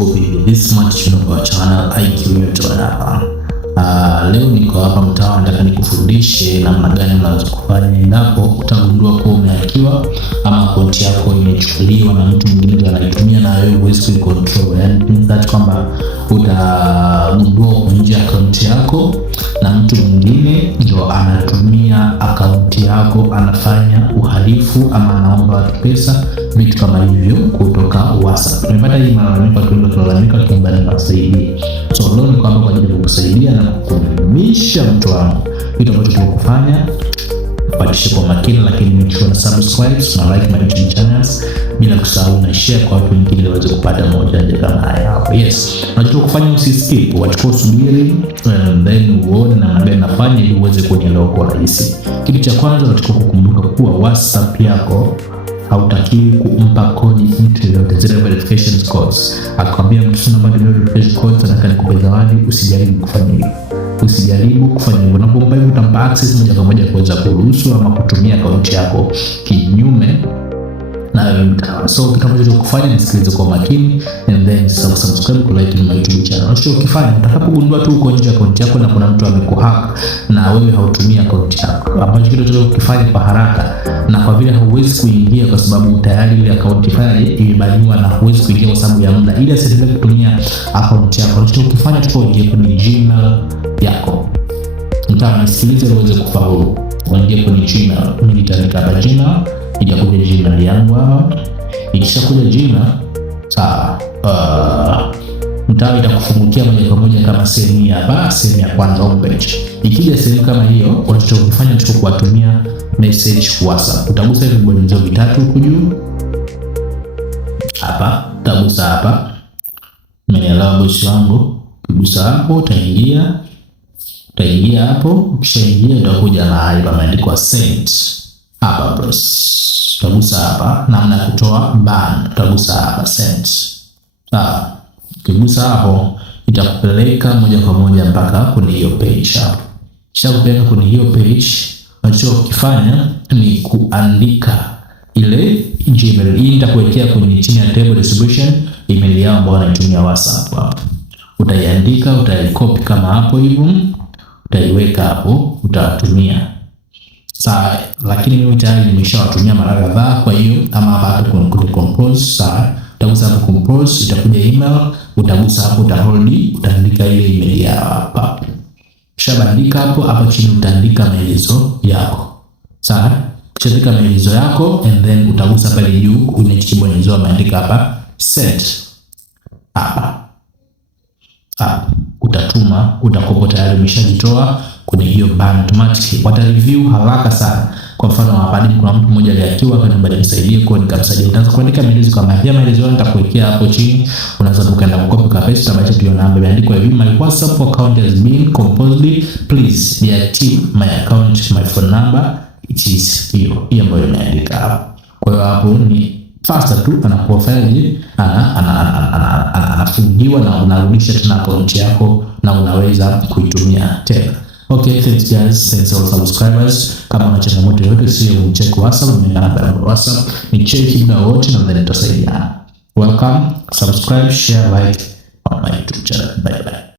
This much you know kwa channel IQ yetu hapa. Leo niko hapa mtaani, nataka nikufundishe namna gani unaweza kufanya endapo utagundua kuwa umehakiwa ama akaunti yako imechukuliwa na mtu mwingine anaitumia na wewe huwezi kuicontrol. Yani means that kwamba utagundua uko nje ya akaunti yako na mtu mwingine ndio anatumia akaunti yako, anafanya uhalifu ama anaomba watu pesa, vitu kama hivyo kutoka WhatsApp. Tumepata hii malalamiko, tunalalamika kwamba nisaidie. So leo niko hapa kwa ajili ya kukusaidia na kukuelimisha mtu wangu. Kitu ambacho tunakufanya fuatisha kwa makini, lakini make sure na subscribe na like my YouTube channels, bila kusahau na share kwa watu wengine waweze kupata moja kama haya hapo. Yes, unataka kufanya usiskip, wachukua subiri then uone na mbele nafanya ili uweze kuelewa kwa rahisi. Kitu cha kwanza unataka kukumbuka kuwa WhatsApp yako hautakiwi kumpa kodi mtu yoyote, zile verification codes. Akwambia mtu sina bado verification codes, nataka nikupe zawadi, usijaribu kufanya hivyo. Usijaribu kufanya hivyo. Unapompa hivyo utampa access moja kwa moja kuweza kuruhusu ama kutumia akaunti yako kinyume na wewe mtawa. So kitu ambacho kufanya ni sikiliza kwa makini and then subscribe ku like my YouTube channel. Sio ukifanya utakapogundua tu uko nje ya akaunti yako na kuna mtu amekuhack na wewe hautumii akaunti yako, ambacho kitu cha kufanya kwa haraka, na kwa vile hauwezi kuingia kwa sababu tayari ile akaunti file imebaniwa na huwezi kuingia kwa sababu ya muda, ili asiendelee kutumia akaunti yako. Sio ukifanya tu uingie kwenye Gmail yako, mtanisikilize uweze kufaulu. Uingie kwenye Gmail, mimi nitaandika hapa Gmail, itakuja Gmail yangu hapa. Ikishakuja Gmail, sawa, mtandao itakufungukia moja kwa moja kama sehemu hapa, sehemu ya kwanza homepage. Ikija sehemu kama hiyo, unachofanya ni kuwatumia message WhatsApp. Utagusa hivi vibonyezeo vitatu huku juu hapa, utagusa hapa, umeelewa bosi wangu? Ukigusa hapo utaingia hapo. Ukishaingia utakuja na hapa imeandikwa send hapa bros. Utagusa hapa namna ya kutoa ban, utagusa hapa send. Sawa. Ukigusa hapo itakupeleka moja kwa moja mpaka kwenye hiyo page hapo. Kisha kupeleka kwenye hiyo page, unachokifanya ni kuandika ile Gmail. Hii nitakuwekea kwenye chini ya table distribution email yao ambayo wanaitumia WhatsApp hapo. Utaiandika, utaicopy kama hapo hivyo, utaiweka hapo, utatumia. Sawa, lakini mimi tayari nimeshawatumia mara kadhaa, kwa hiyo ama hapa kuna compose. Sawa, utagusa hapo compose, itakuja email, utagusa hapo, utahold, utaandika ile email yako hapa. Ukishabandika hapo chini utaandika maelezo yako. Sawa, ukishaandika maelezo yako and then utagusa pale juu kwenye kibonyezo ameandika hapa send. Hapa utatuma, utakopo tayari umeshajitoa kwenye hiyo ban automatic. Wata review haraka sana. Kwa mfano hapa kuna mtu mmoja aliakiwa akaniomba nisaidie kwa nikamsaidia. Utaanza kuandika maelezo kama haya. Maelezo yote nitakuwekea hapo chini. Unaweza ukaenda kukopi ka paste ambacho hiyo namba imeandikwa hivi: my WhatsApp account has been composed, please deactivate my account, my phone number it is hiyo ambayo imeandika hapo. Kwa hiyo hapo ni faster tu, anakufanyaje, anafungiwa na unarudisha tena akaunti yako na unaweza kuitumia tena. Okay, thanks guys, thanks all subscribers. Kama una changamoto yoyote usije kumcheck WhatsApp, mimi namba WhatsApp ni check muda wote na mimi nitasaidia. Welcome, subscribe, share, like on my YouTube channel. Bye bye.